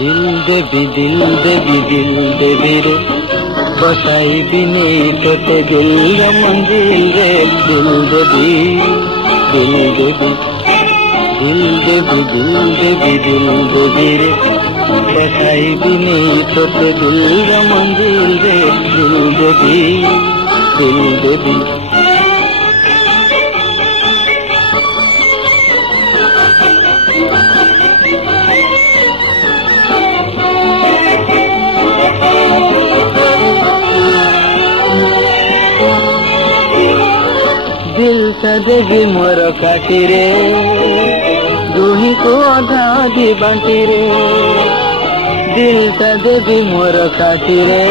दिल देवी रे बसाई बिनी तोते दिल मंदिर रे दिल देवी रे बसाई बिनी तोते दिल मंदिर रे दिल देवी दिल ता देवी मोर काटी रे दुही को अधा अधी बांटी रे दिल ता देवी मोर काटी रे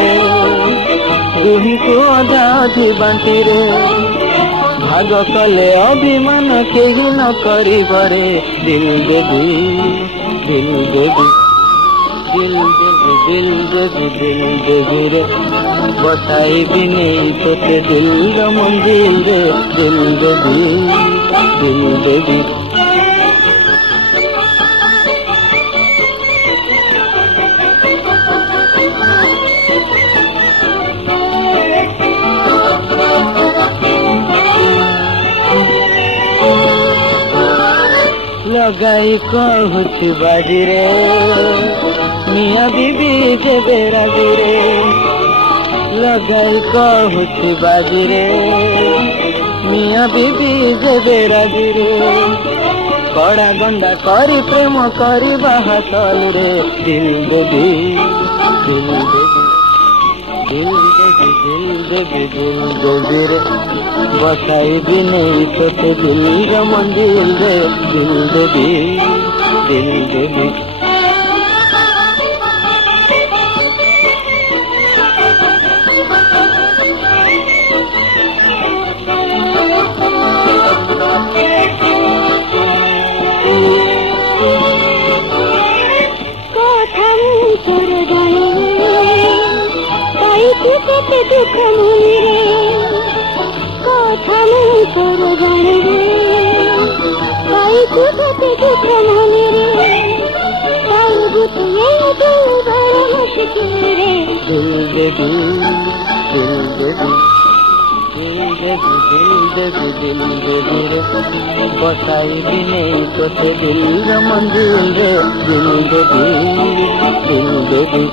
दुही को अधा अधी बांटी रे भाग कले अभिमान केही न करिबरे दिल देवी रे बसाई बिनी तोते दिल मंदिर रे दिल देवी लगाई कहूछ बाजी रे मियाँ बीबी जेबे राजी रे लगाई कहूछ बाजी रे मियाँ बीबी जेबे राजी रे कड़ा गंडा करी प्रेम करी बाहातल रे दिल देवी रे बसाई बिनी तोते दिल मंदिर रे दिल देवी दुख मुनि रे कथन तोर गण रे पाई तुझते दुख मुनि रे पाई बुते दिल बड़ मुश्किल रे दिल देवी रे बसाई बिनी तोते दिल मंदिर रे दिल देवी